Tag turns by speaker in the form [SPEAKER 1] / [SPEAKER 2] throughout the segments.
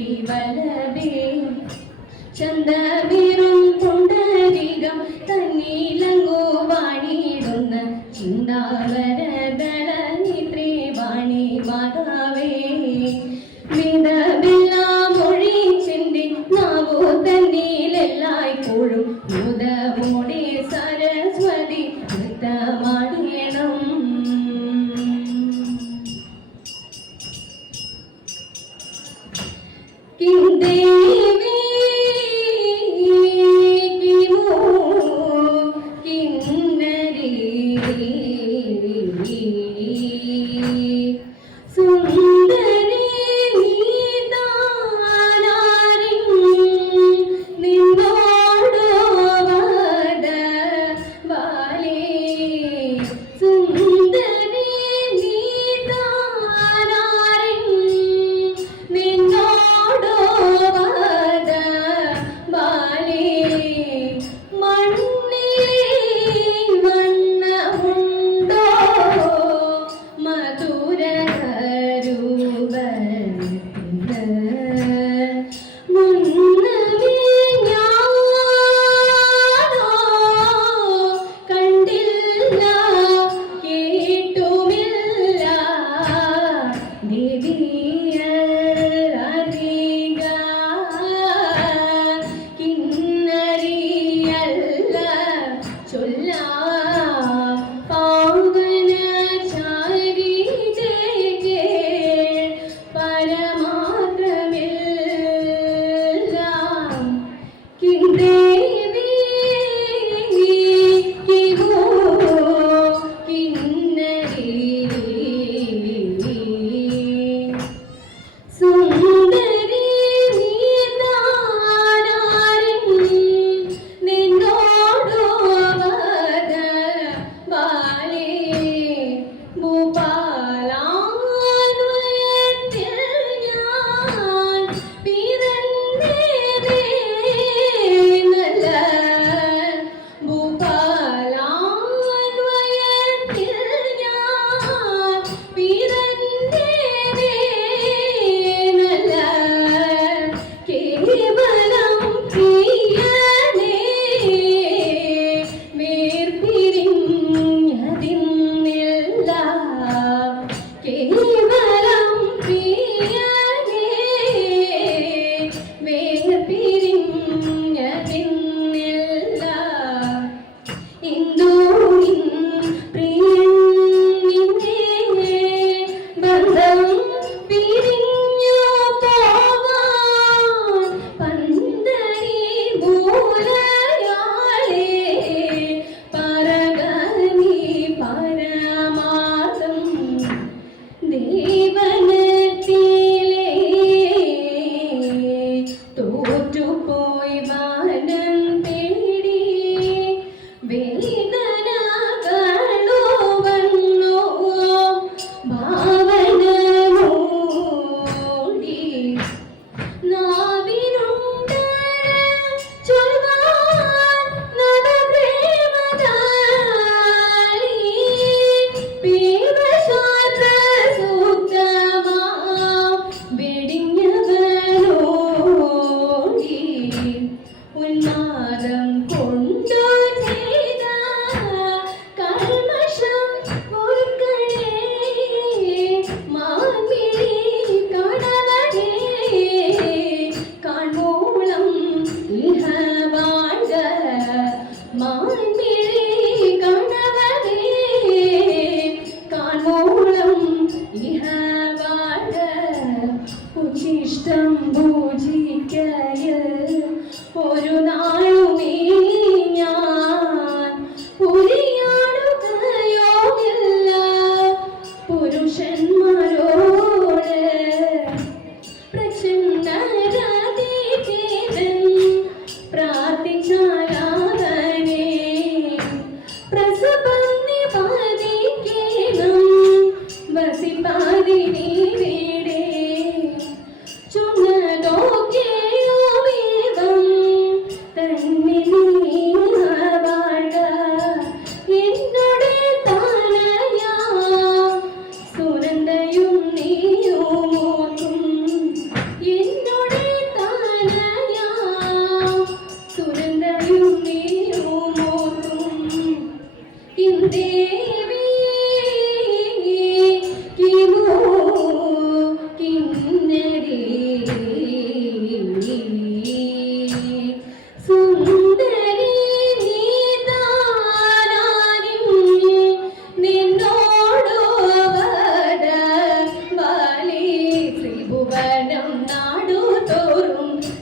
[SPEAKER 1] ವಿಮಲವೇ ಚಂದವೇ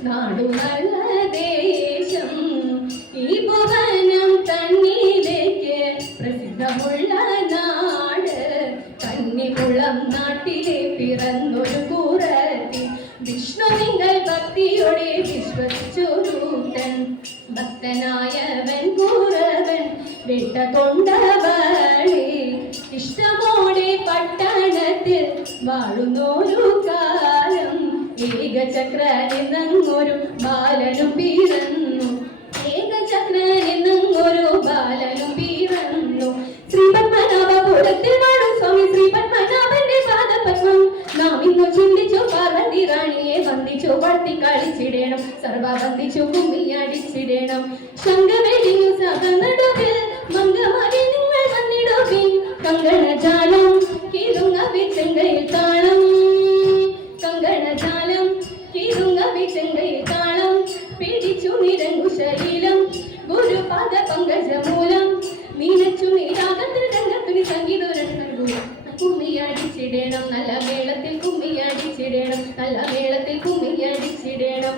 [SPEAKER 1] നാടുമല ഈ ഭുവനം തന്നിലേക്ക് പ്രസിദ്ധമുള്ള നാട്. നാട്ടിലെ പിറന്നൊരു കൂറത്തി വിഷ്ണു ഭക്തിയോടെ വിശ്വസിച്ചൊരുട്ടൻ ഭക്തനായവൻ കൂറവൻ വേട്ട കൊണ്ടവളെ ഇഷ്ടമോടെ പട്ടണത്തിൽ വാഴുന്നോരു കാ ഗിരികചക്രനിതങ്ങൊരു ബാലനും പീരൻ അതിന് സംഗീതം നൽകൂ കുമ്മിയാടിച്ചിടണം നല്ല മേളത്തിൽ കുമ്മിയാടിച്ചിടണം നല്ല മേളത്തിൽ കുമ്മിയാടിച്ചിടണം.